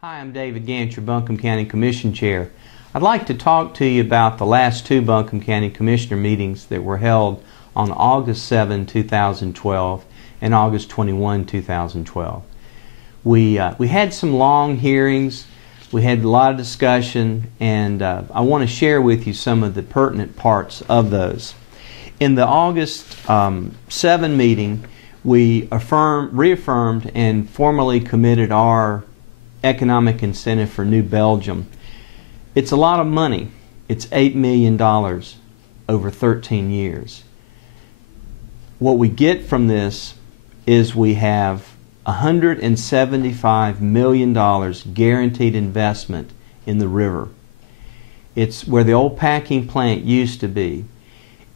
Hi, I'm David Gantt, your Buncombe County Commission Chair. I'd like to talk to you about the last two Buncombe County Commissioner meetings that were held on August 7, 2012 and August 21, 2012. We had some long hearings, we had a lot of discussion, and I want to share with you some of the pertinent parts of those. In the August 7 meeting, we reaffirmed and formally committed our economic incentive for New Belgium. It's a lot of money. It's $8 million over 13 years. What we get from this is we have $175 million guaranteed investment in the river. It's where the old packing plant used to be.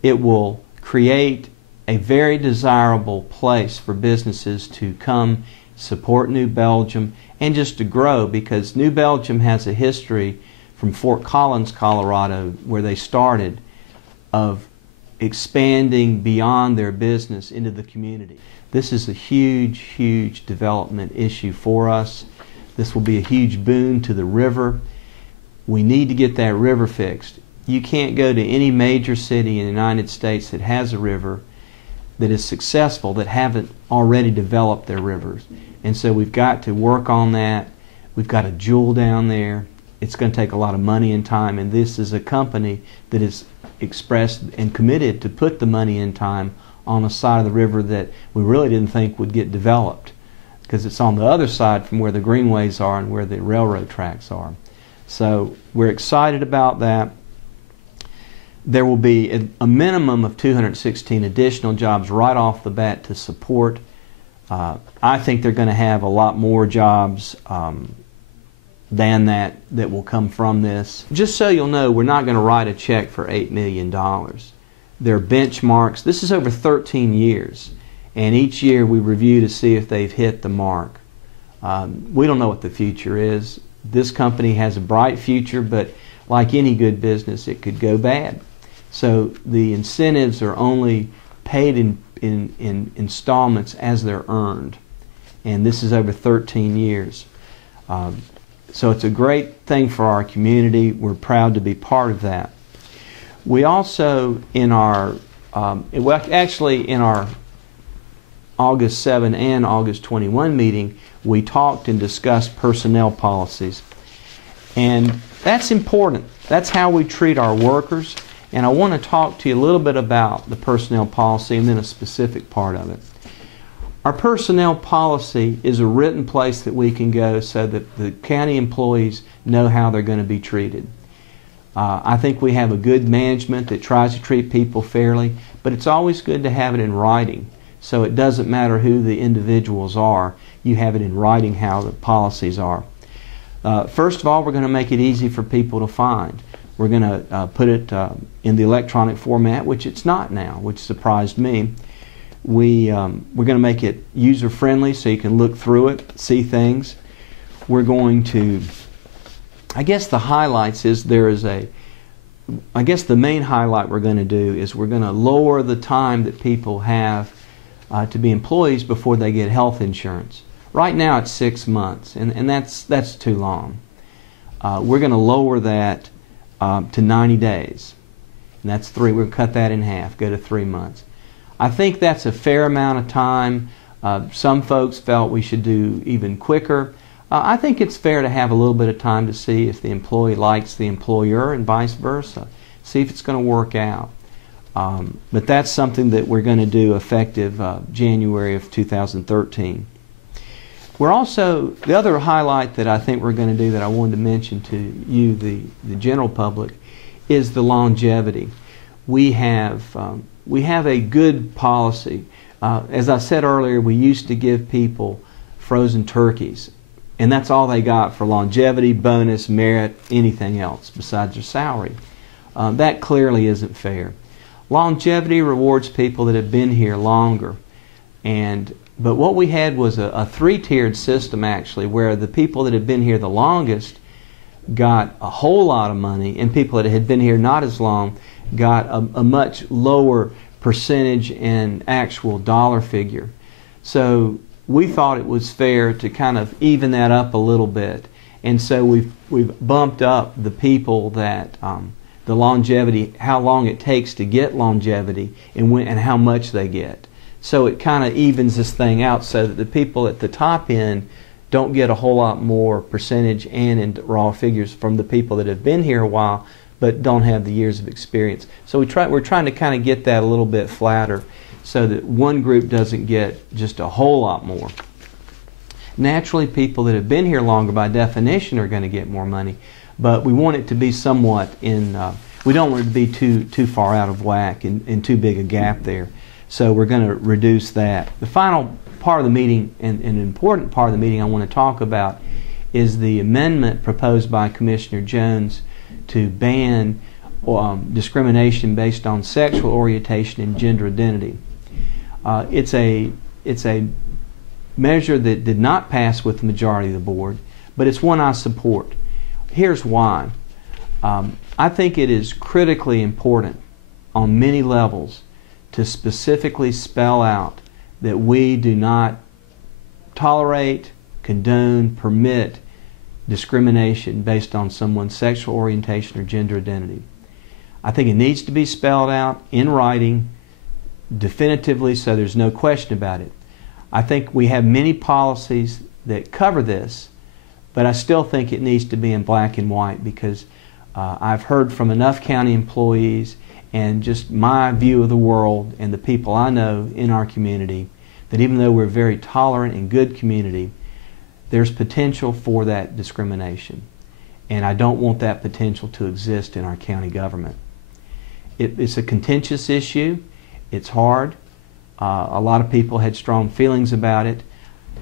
It will create a very desirable place for businesses to come support New Belgium and just to grow, because New Belgium has a history from Fort Collins, Colorado, where they started, of expanding beyond their business into the community. This is a huge, huge development issue for us. This will be a huge boon to the river. We need to get that river fixed. You can't go to any major city in the United States that has a river that is successful that haven't already developed their rivers. And so we've got to work on that. We've got a jewel down there. It's going to take a lot of money and time, and this is a company that is expressed and committed to put the money and time on a side of the river that we really didn't think would get developed, because it's on the other side from where the greenways are and where the railroad tracks are. So we're excited about that. There will be a minimum of 216 additional jobs right off the bat to support. I think they're going to have a lot more jobs than that will come from this. Just so you'll know, we're not going to write a check for $8 million. They're benchmarks. This is over 13 years, and each year we review to see if they've hit the mark. We don't know what the future is. This company has a bright future, but like any good business, it could go bad. So the incentives are only paid in installments as they're earned, and this is over 13 years. So it's a great thing for our community. We're proud to be part of that. We also, in our in our August 7 and August 21 meeting, we talked and discussed personnel policies, and that's important. That's how we treat our workers. And I want to talk to you a little bit about the personnel policy and then a specific part of it. Our personnel policy is a written place that we can go so that the county employees know how they're going to be treated. I think we have a good management that tries to treat people fairly, but it's always good to have it in writing. So it doesn't matter who the individuals are, you have it in writing how the policies are. First of all, we're going to make it easy for people to find. We're going to put it in the electronic format, which it's not now, which surprised me. We're going to make it user-friendly so you can look through it, see things. We're going to, I guess the highlights is the main highlight we're going to do is we're going to lower the time that people have to be employees before they get health insurance. Right now it's 6 months, and that's too long. We're going to lower that to 90 days. And that's 3. We'll cut that in half, go to 3 months. I think that's a fair amount of time. Some folks felt we should do even quicker. I think it's fair to have a little bit of time to see if the employee likes the employer and vice versa. See if it's going to work out. But that's something that we're going to do effective January of 2013. We're also, the other highlight that I think we're going to do that I wanted to mention to you, the general public, is the longevity. We have a good policy. As I said earlier, we used to give people frozen turkeys, and that's all they got for longevity, bonus, merit, anything else besides their salary. That clearly isn't fair. Longevity rewards people that have been here longer, but what we had was a 3-tiered system, actually, where the people that had been here the longest got a whole lot of money, and people that had been here not as long got a much lower percentage and actual dollar figure. So we thought it was fair to kind of even that up a little bit And so we've bumped up the people that the longevity, how long it takes to get longevity, and how much they get. So it kind of evens this thing out so that the people at the top end don't get a whole lot more percentage and in raw figures from the people that have been here a while but don't have the years of experience. So we're trying to kind of get that a little bit flatter so that one group doesn't get just a whole lot more. Naturally, people that have been here longer by definition are going to get more money, but we want it to be somewhat in, we don't want it to be too far out of whack and too big a gap there. So we're going to reduce that. The final part of the meeting, and an important part of the meeting I want to talk about, is the amendment proposed by Commissioner Jones to ban discrimination based on sexual orientation and gender identity. It's a measure that did not pass with the majority of the board, but it's one I support. Here's why. I think it is critically important on many levels to specifically spell out that we do not tolerate, condone, permit discrimination based on someone's sexual orientation or gender identity. I think it needs to be spelled out in writing definitively so there's no question about it. I think we have many policies that cover this, but I still think it needs to be in black and white because I've heard from enough county employees and just my view of the world and the people I know in our community that even though we're a very tolerant and good community, there's potential for that discrimination. And I don't want that potential to exist in our county government. It's a contentious issue. It's hard. A lot of people had strong feelings about it.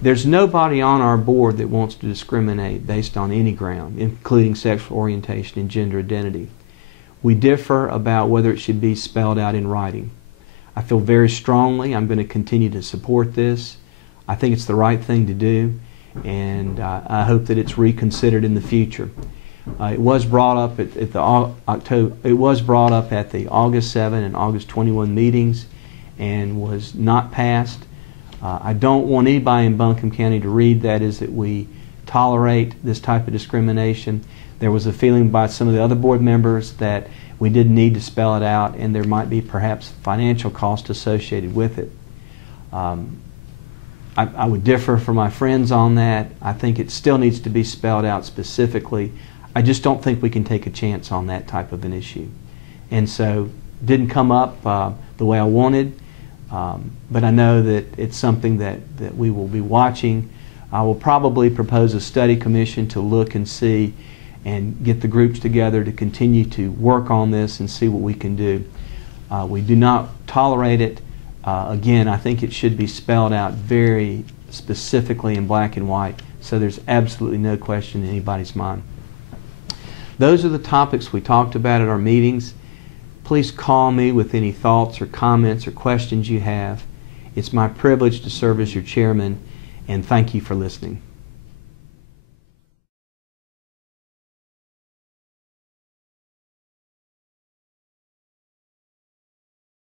There's nobody on our board that wants to discriminate based on any ground, including sexual orientation and gender identity. We differ about whether it should be spelled out in writing. I feel very strongly I'm going to continue to support this. I think it's the right thing to do, and I hope that it's reconsidered in the future. It was brought up at the August 7 and August 21 meetings and was not passed. I don't want anybody in Buncombe County to read that as that we tolerate this type of discrimination. There was a feeling by some of the other board members that we didn't need to spell it out and there might be perhaps financial cost associated with it. I would differ from my friends on that. I think it still needs to be spelled out specifically. I just don't think we can take a chance on that type of an issue. And so it didn't come up the way I wanted, but I know that it's something that we will be watching. I will probably propose a study commission to look and see and get the groups together to continue to work on this and see what we can do. We do not tolerate it. Again, I think it should be spelled out very specifically in black and white so there's absolutely no question in anybody's mind. Those are the topics we talked about at our meetings. Please call me with any thoughts or comments or questions you have. It's my privilege to serve as your chairman, and thank you for listening.